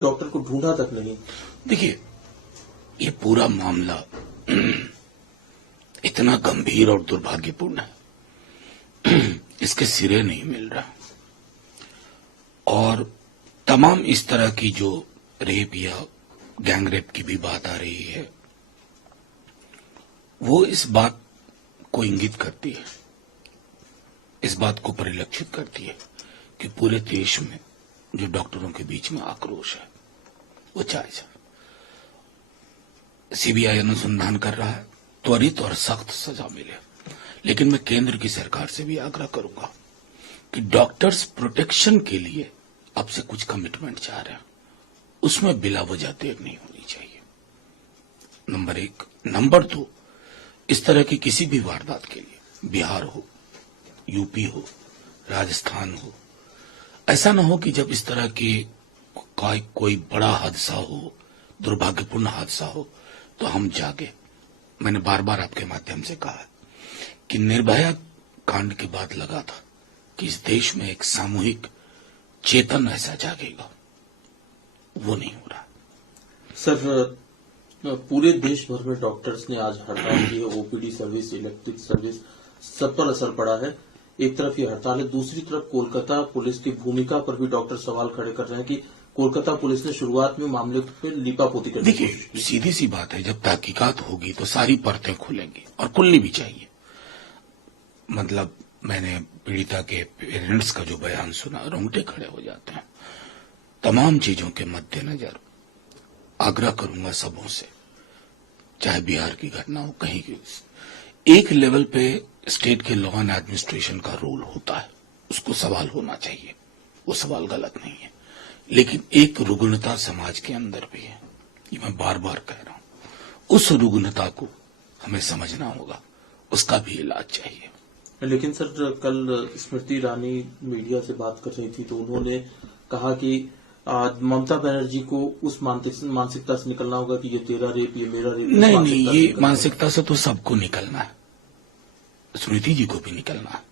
Doctor को ढूंढा तक नहीं। देखिए, ये पूरा मामला इतना गंभीर और दुर्भाग्यपूर्ण है, इसके सिरे नहीं मिल रहा। और तमाम इस तरह की जो रेप या गैंगरेप की भी बात आ रही है, वो इस बात को इंगित करती है, इस बात को परिलक्षित करती है कि पूरे देश में जो डॉक्टरों के बीच में आक्रोश है वो जायज है। सीबीआई अनुसंधान कर रहा है, त्वरित और सख्त सजा मिले। लेकिन मैं केंद्र की सरकार से भी आग्रह करूंगा कि डॉक्टर्स प्रोटेक्शन के लिए अब से कुछ कमिटमेंट चाह रहे हैं, उसमें बिला वजह देर नहीं होनी चाहिए। नंबर 1। नंबर 2, इस तरह की किसी भी वारदात के लिए, बिहार हो, यूपी हो, राजस्थान हो, ऐसा न हो कि जब इस तरह की कोई बड़ा हादसा हो, दुर्भाग्यपूर्ण हादसा हो, तो हम जागे। मैंने बार बार आपके माध्यम से कहा कि निर्भया कांड के बाद लगा था कि इस देश में एक सामूहिक चेतन ऐसा जागेगा, वो नहीं हो रहा। सर, पूरे देश भर में डॉक्टर्स ने आज हड़ताल की है। ओपीडी सर्विस, इलेक्ट्रिक सर्विस, सब पर असर पड़ा है। एक तरफ ये हड़ताल है, दूसरी तरफ कोलकाता पुलिस की भूमिका पर भी डॉक्टर सवाल खड़े कर रहे हैं कि कोलकाता पुलिस ने शुरुआत में मामले पे लीपापोती करने की कोशिश की। सीधी सी बात है, जब तहकीकात होगी तो सारी परतें खुलेंगी, और खुलनी भी चाहिए। मतलब मैंने पीड़िता के पेरेंट्स का जो बयान सुना, रोंगटे खड़े हो जाते हैं। तमाम चीजों के मद्देनजर आग्रह करूंगा सबों से, चाहे बिहार की घटना हो, कहीं की, एक लेवल पे स्टेट के लॉ एंड एडमिनिस्ट्रेशन का रोल होता है, उसको सवाल होना चाहिए, वो सवाल गलत नहीं है। लेकिन एक रुग्णता समाज के अंदर भी है, ये मैं बार बार कह रहा हूं। उस रुग्णता को हमें समझना होगा, उसका भी इलाज चाहिए। लेकिन सर, कल स्मृति ईरानी मीडिया से बात कर रही थी तो उन्होंने कहा कि ममता बनर्जी को उस मानसिकता से निकलना होगा कि ये तेरा रेप, ये मेरा रेप। नहीं, ये मानसिकता से तो सबको निकलना है, स्मृति जी को भी निकलना है।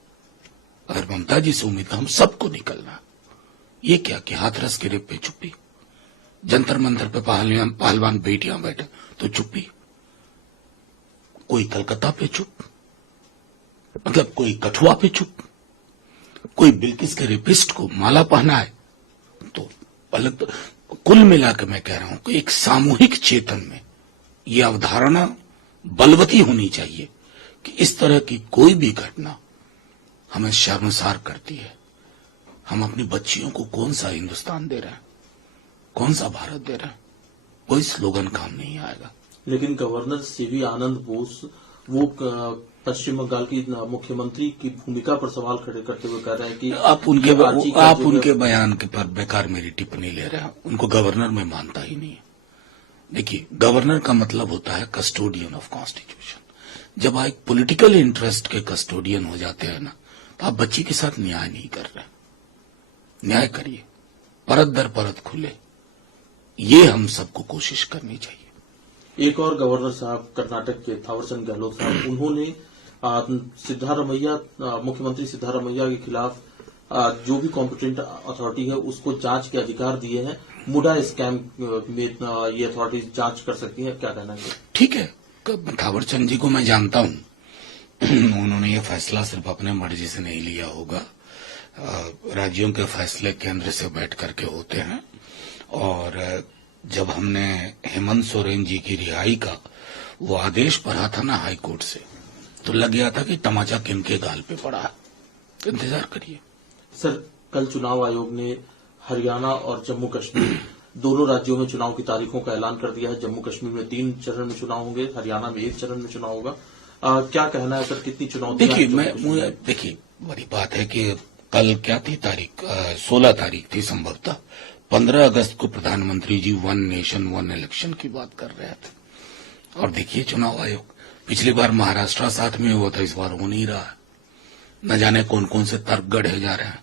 अगर ममता जी से उम्मीद, हम सबको निकलना है। ये क्या कि हाथरस के रेप पे चुप्पी, जंतर मंतर पे पहलवान बेटियां बैठे तो चुप्पी, कोई कलकत्ता पे चुप, मतलब कोई कठुआ पे चुप, कोई बिल्किस के रेपिस्ट को माला पहना है तो अलग। तो कुल मिलाकर मैं कह रहा हूं कि एक सामूहिक चेतन में ये अवधारणा बलवती होनी चाहिए कि इस तरह की कोई भी घटना हमें शर्मसार करती है। हम अपनी बच्चियों को कौन सा हिंदुस्तान दे रहे हैं, कौन सा भारत दे रहे हैं, कोई स्लोगन काम नहीं आएगा। लेकिन गवर्नर सीवी आनंद बोस वो पश्चिम बंगाल की मुख्यमंत्री की भूमिका पर सवाल खड़े करते हुए कह रहे हैं कि आप उनके बयान के पर बेकार मेरी टिप्पणी ले रहे हैं। उनको गवर्नर में मानता ही नहीं है। देखिए, गवर्नर का मतलब होता है कस्टोडियन ऑफ कॉन्स्टिट्यूशन। जब आप पॉलिटिकल इंटरेस्ट के कस्टोडियन हो जाते हैं ना, तो आप बच्ची के साथ न्याय नहीं कर रहे। न्याय करिए, परत दर परत खुले, ये हम सबको कोशिश करनी चाहिए। एक और गवर्नर साहब कर्नाटक के थावरचंद गहलोत साहब, उन्होंने सिद्धारमैया, मुख्यमंत्री सिद्धारमैया के खिलाफ जो भी कॉम्पिटेंट अथॉरिटी है उसको जांच के अधिकार दिए हैं। मुडा स्कैम में ये अथॉरिटी जांच कर सकती है, क्या कहना है? ठीक है, थावरचंद जी को मैं जानता हूं, उन्होंने ये फैसला सिर्फ अपने मर्जी से नहीं लिया होगा। राज्यों के फैसले केंद्र से बैठ करके होते हैं। और जब हमने हेमंत सोरेन जी की रिहाई का वो आदेश पढ़ा था ना हाई कोर्ट से, तो लग गया था कि तमाचा किनके गाल पे पड़ा है। इंतजार करिए। सर, कल चुनाव आयोग ने हरियाणा और जम्मू कश्मीर दोनों राज्यों में चुनाव की तारीखों का ऐलान कर दिया है। जम्मू कश्मीर में 3 चरण में चुनाव होंगे, हरियाणा में 1 चरण में चुनाव होगा। क्या कहना है सर, कितनी चुनौती? देखिए, बड़ी बात है कि कल क्या थी तारीख, 16 तारीख थी संभवतः। 15 अगस्त को प्रधानमंत्री जी 1 नेशन 1 इलेक्शन की बात कर रहे थे। और देखिए, चुनाव आयोग, पिछली बार महाराष्ट्र साथ में हुआ था, इस बार हो नहीं रहा। न जाने कौन कौन से तर्क गढ़े जा रहे हैं।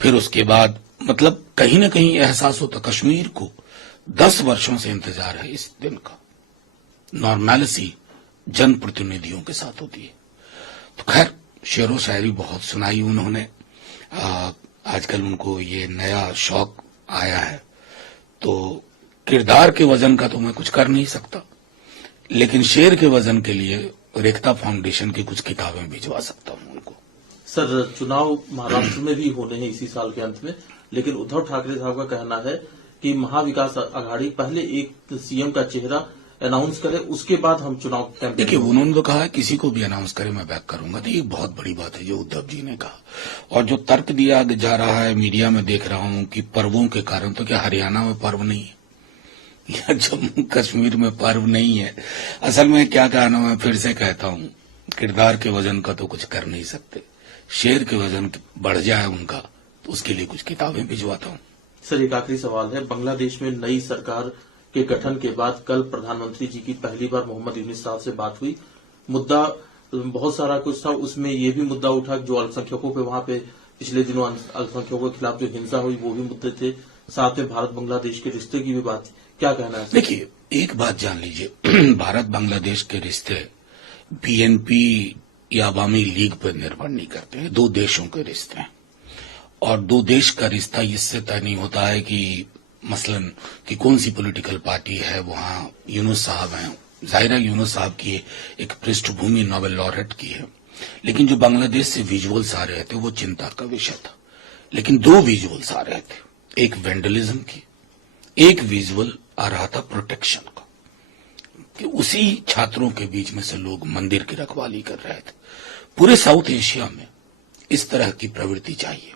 फिर उसके बाद मतलब कहीं न कहीं एहसास होता, कश्मीर को 10 वर्षों से इंतजार है इस दिन का। नॉर्मैलिटी जनप्रतिनिधियों के साथ होती है। तो खैर, शेरो शायरी बहुत सुनाई उन्होंने। आजकल उनको ये नया शौक आया है, तो किरदार के वजन का तो मैं कुछ कर नहीं सकता, लेकिन शेर के वजन के लिए रेखता फाउंडेशन की कुछ किताबें भिजवा सकता हूं उनको। सर, चुनाव महाराष्ट्र में भी होने हैं इसी साल के अंत में, लेकिन उद्धव ठाकरे साहब का कहना है कि महाविकास आघाड़ी पहले एक सीएम का चेहरा अनाउंस करे, उसके बाद हम चुनाव कैंपेन। देखिए, उन्होंने तो कहा है किसी को भी अनाउंस करे मैं बैक करूंगा, तो ये बहुत बड़ी बात है जो उद्धव जी ने कहा। और जो तर्क दिया जा रहा है, मीडिया में देख रहा हूं कि पर्वों के कारण, तो क्या हरियाणा में पर्व नहीं है या जम्मू कश्मीर में पर्व नहीं है? असल में क्या कहना, मैं फिर से कहता हूं, किरदार के वजन का तो कुछ कर नहीं सकते, शेर के वजन बढ़ जाए उनका तो उसके लिए कुछ किताबें भिजवाता हूं। सर, एक आखिरी सवाल है, बांग्लादेश में नई सरकार के गठन के बाद कल प्रधानमंत्री जी की पहली बार मोहम्मद यूनुस साहब से बात हुई। मुद्दा बहुत सारा कुछ था, उसमें ये भी मुद्दा उठा जो अल्पसंख्यकों पे वहां पे पिछले दिनों अल्पसंख्यकों के खिलाफ जो हिंसा हुई वो भी मुद्दे थे, साथ में भारत बांग्लादेश के रिश्ते की भी बात। क्या कहना है? देखिए, एक बात जान लीजिए, भारत बांग्लादेश के रिश्ते बीएनपी या अवामी लीग पर निर्भर नहीं करते हैं, दो देशों के रिश्ते हैं। और दो देश का रिश्ता इससे तय नहीं होता है कि मसलन कि कौन सी पॉलिटिकल पार्टी है वहां यूनुस साहब हैं। जाहिर है यूनुस साहब की एक पृष्ठभूमि नोबेल लॉरेट की है, लेकिन जो बांग्लादेश से विजुअल्स आ रहे थे वो चिंता का विषय था। लेकिन दो विजुअल्स आ रहे थे, एक वेंडलिज्म की, एक विजुअल आ रहा था प्रोटेक्शन का, कि उसी छात्रों के बीच में से लोग मंदिर की रखवाली कर रहे थे। पूरे साउथ एशिया में इस तरह की प्रवृत्ति चाहिए।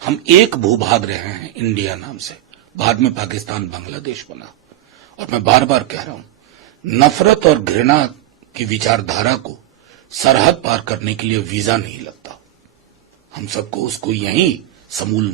हम एक भूभाग रहे हैं इंडिया नाम से, बाद में पाकिस्तान बांग्लादेश बना। और मैं बार बार कह रहा हूं, नफरत और घृणा की विचारधारा को सरहद पार करने के लिए वीजा नहीं लगता। हम सबको उसको यहीं समूल